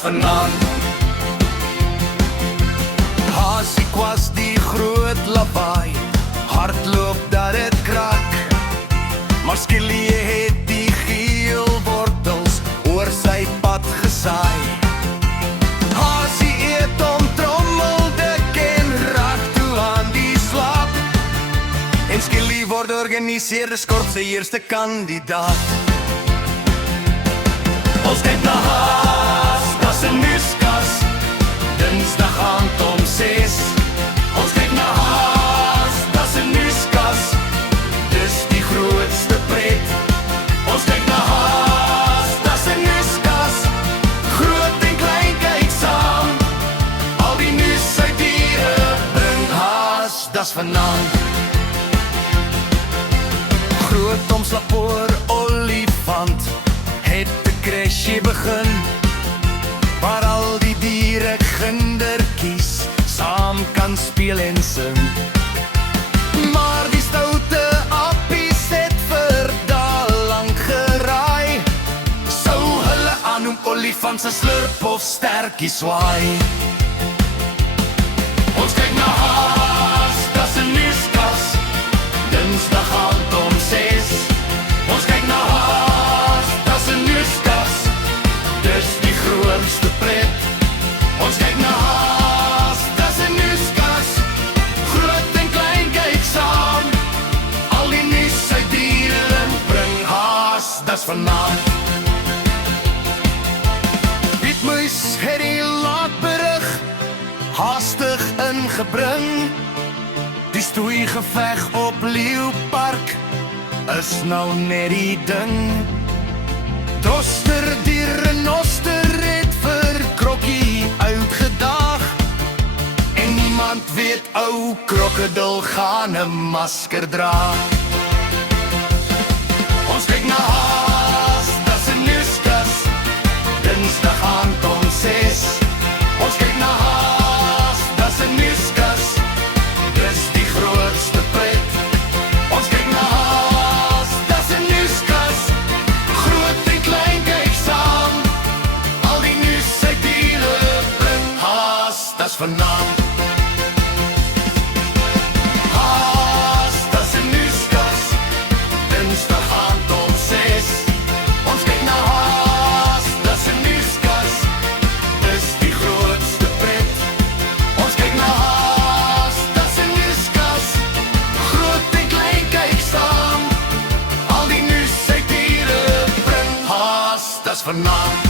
vanaand. Hasie kwas die groot lawaai, hardloop dat het krak, maar Skillie het die geel wortels oor sy pad gesaai. Hasie eet om trommeldik en raak toe aan die slaap, en Skillie word organiseerde skorp sy eerste kandidaat. Ons kyk na Haas, das 'n nuuskas, Dinsdag aand om 6. Ons kyk na Haas, das 'n nuuskas, dis die grootste pret. Ons kyk na Haas, das 'n nuuskas, groot en klein kyk saam. Al die nuus uit diere bring Haas, das vanaand. Groot omslag oor olifant, het die crashie begin, waar al die diere kindertjies saam kan speel en sing. Maar die stoute appies het vir daal lank geraai, sou hulle aannoem olifant se slurp of sterkie swaai. Ons kyk na Haas, das 'n nuuskas, Dinsdag aand om 6. Ons kyk na Haas, das 'n nuuskas, dis die grootste pret. Ons kyk na Haas, das 'n nuuskas, groot en klein kyk saam. Al die nuus uit diere bring Haas, das vanaand. Piet Muis het die laatberig haastig ingebring. Die stoeigeveg op Leeupark is nou net die ding. Droster die renoster het vir Krokkie uitgedaag, en niemand weet ou krokodil gaan 'n masker dra. Ons kyk na Haas, das 'n nuuskas, Dinsdag aand om 6. Ons kyk na Haas, das 'n nuuskas, dis die grootste pret. Ons kyk na Haas, das 'n nuuskas, groot en klein kyk saam. Al die nuus uit diere bring Haas, das vanaand. Haas, das 'n nuuskas, Dinsdag aand om 6. Ons kyk na Haas, das 'n nuuskas, dis die grootste pret. Ons kyk na Haas, das 'n nuuskas, groot en klein kyk saam. Al die nuus uit diere bring Haas, das vanaand.